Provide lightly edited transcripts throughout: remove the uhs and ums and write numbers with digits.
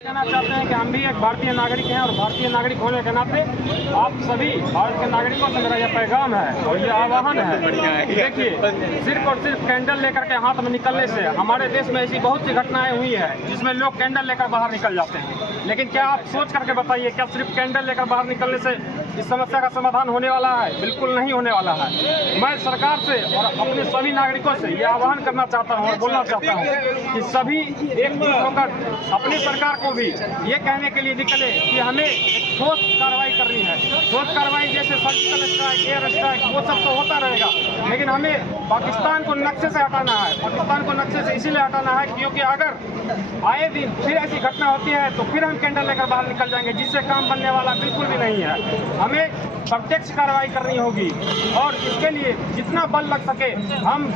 कहना चाहते हैं कि हम भी एक भारतीय नागरिक हैं और भारतीय नागरिक होने के नाते आप सभी भारत के नागरिकों से मेरा यह पैगाम है और यह आह्वान है। देखिए, सिर्फ और सिर्फ कैंडल लेकर के हाथ में निकलने से हमारे देश में ऐसी बहुत सी घटनाएं हुई है जिसमें लोग कैंडल लेकर बाहर निकल जाते हैं। लेकिन क्या आप सोच करके बताइए, क्या सिर्फ कैंडल लेकर बाहर निकलने से इस समस्या का समाधान होने वाला है? बिल्कुल नहीं होने वाला है। मैं सरकार से और अपने सभी नागरिकों से यह आह्वान करना चाहता हूँ और बोलना चाहता हूँ कि सभी एकजुट होकर अपनी सरकार को भी ये कहने के लिए निकले कि हमें एक ठोस कार्रवाई करनी है। ठोस कार्रवाई जैसे सर्जिकल स्ट्राइक, एयर स्ट्राइक, वो सब तो होता रहेगा, लेकिन हमें पाकिस्तान को नक्शे से हटाना है। पाकिस्तान को नक्शे से इसीलिए हटाना है क्योंकि अगर आए दिन फिर ऐसी घटना होती है तो फिर हम कैंडल लेकर बाहर निकल जाएंगे, जिससे काम बनने वाला बिल्कुल भी नहीं है। हमें प्रत्यक्ष कार्रवाई करनी होगी और इसके लिए जितना बल लग सके हम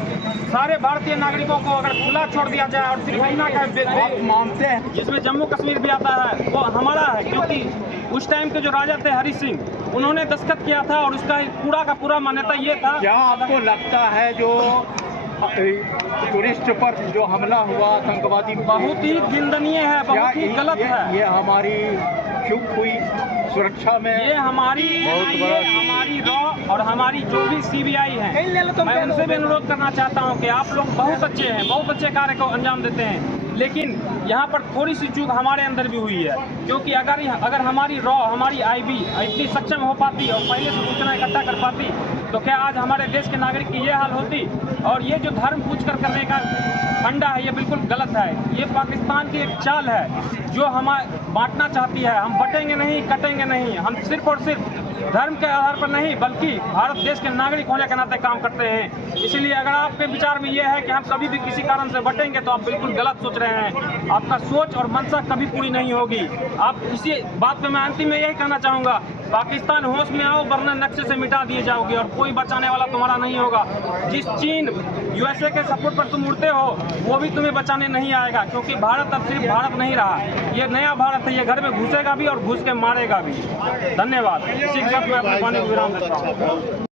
सारे भारतीय नागरिकों को अगर खुला छोड़ दिया जाए और सिर्फ इतना का मानते हैं जिसमें जम्मू कश्मीर भी आता है वो हमारा है, क्योंकि उस टाइम के जो राजा थे हरि सिंह, उन्होंने दस्तखत किया था और उसका पूरा का पूरा मान्यता ये था। क्या आपको लगता है जो टूरिस्ट पर जो हमला हुआ आतंकवादी, बहुत ही निंदनीय है, बहुत ही गलत है। ये हमारी चूक हुई सुरक्षा में, ये हमारी रॉ और हमारी जो भी सीबीआई है, मैं उनसे भी अनुरोध करना चाहता हूं कि आप लोग बहुत अच्छे हैं, बहुत अच्छे कार्य को अंजाम देते हैं, लेकिन यहाँ पर थोड़ी सी चूक हमारे अंदर भी हुई है। क्योंकि अगर हमारी रॉ, हमारी आईबी इतनी सक्षम हो पाती और पहले से सूचना इकट्ठा कर पाती तो क्या आज हमारे देश के नागरिक की ये हाल होती? और ये जो धर्म पूछ कर करने का फंडा है, ये बिल्कुल गलत है। ये पाकिस्तान की एक चाल है जो हमें बांटना चाहती है। हम बटेंगे नहीं, कटेंगे नहीं, हम सिर्फ और सिर्फ धर्म के आधार पर नहीं बल्कि भारत देश के नागरिक होने के नाते काम करते हैं। इसलिए अगर आपके विचार में यह है कि हम कभी भी किसी कारण से बटेंगे तो आप बिल्कुल गलत सोच रहे हैं। आपका सोच और मंशा कभी पूरी नहीं होगी। आप इसी बात पे मैं अंतिम में यही कहना चाहूँगा, पाकिस्तान होश में आओ वरना नक्शे से मिटा दिए जाओगे और कोई बचाने वाला तुम्हारा नहीं होगा। जिस चीन यूएसए के सपोर्ट पर तुम उड़ते हो वो भी तुम्हें बचाने नहीं आएगा, क्योंकि भारत अब सिर्फ भारत नहीं रहा, ये नया भारत है। ये घर में घुसेगा भी और घुस के मारेगा भी। धन्यवाद। इसी के साथ मैं अपने वाणी को विराम देता हूँ।